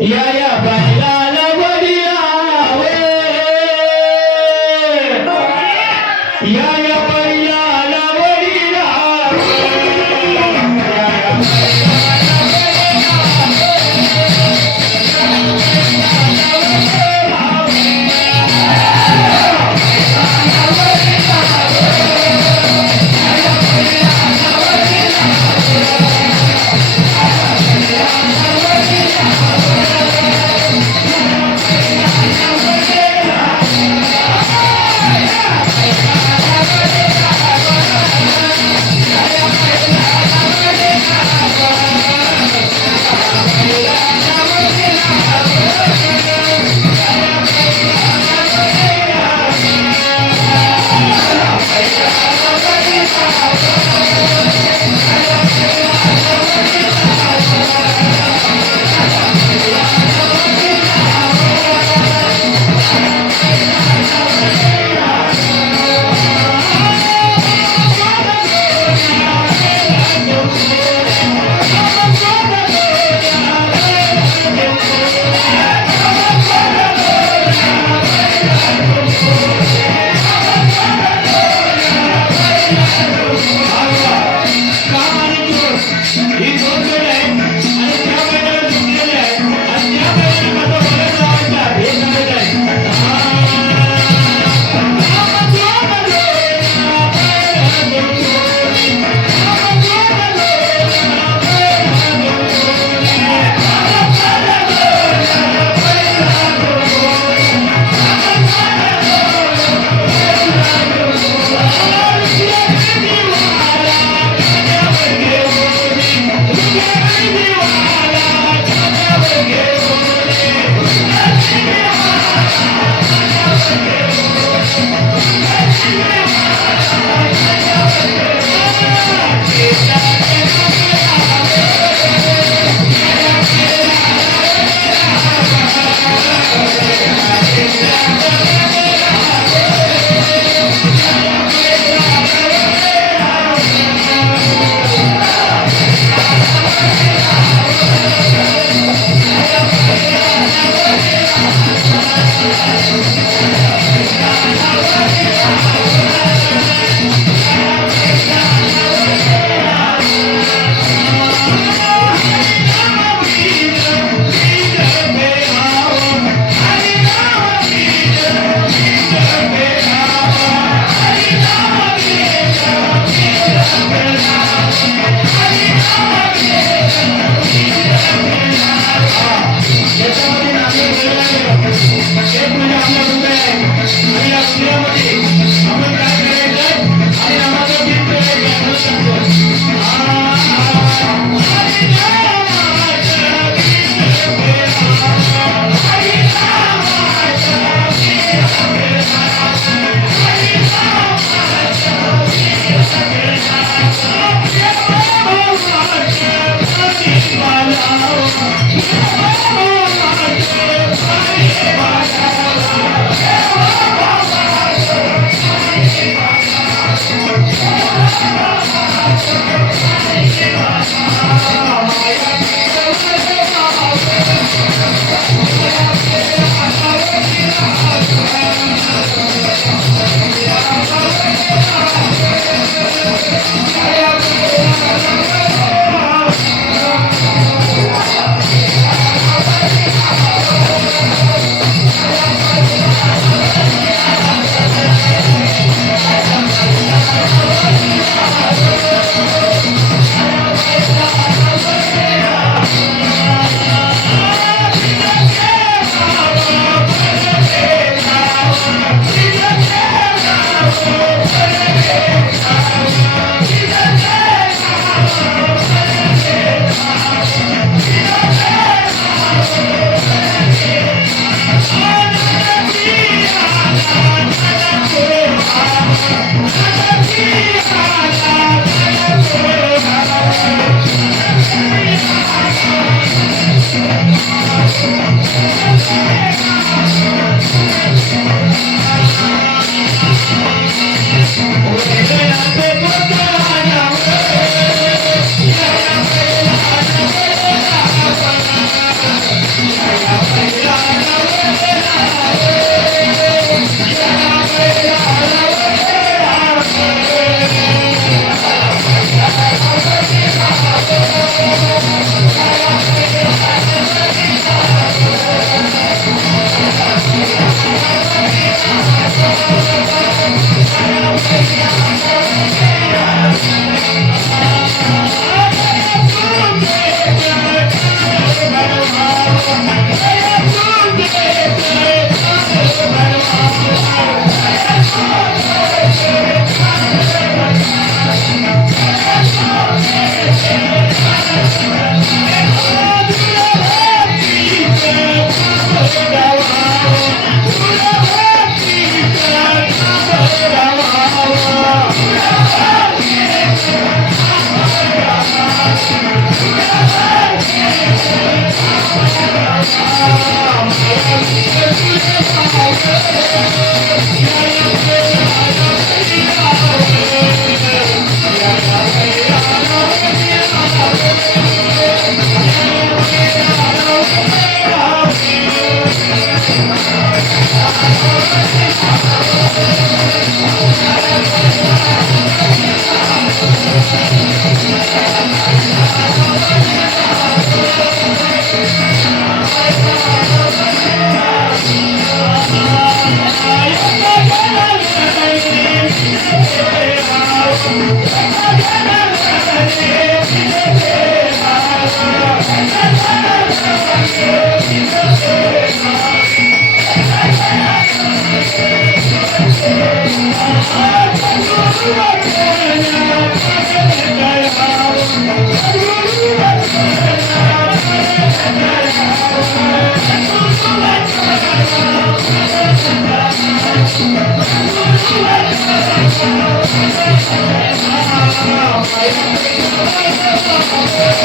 Yeah, yeah. Thank you. Thank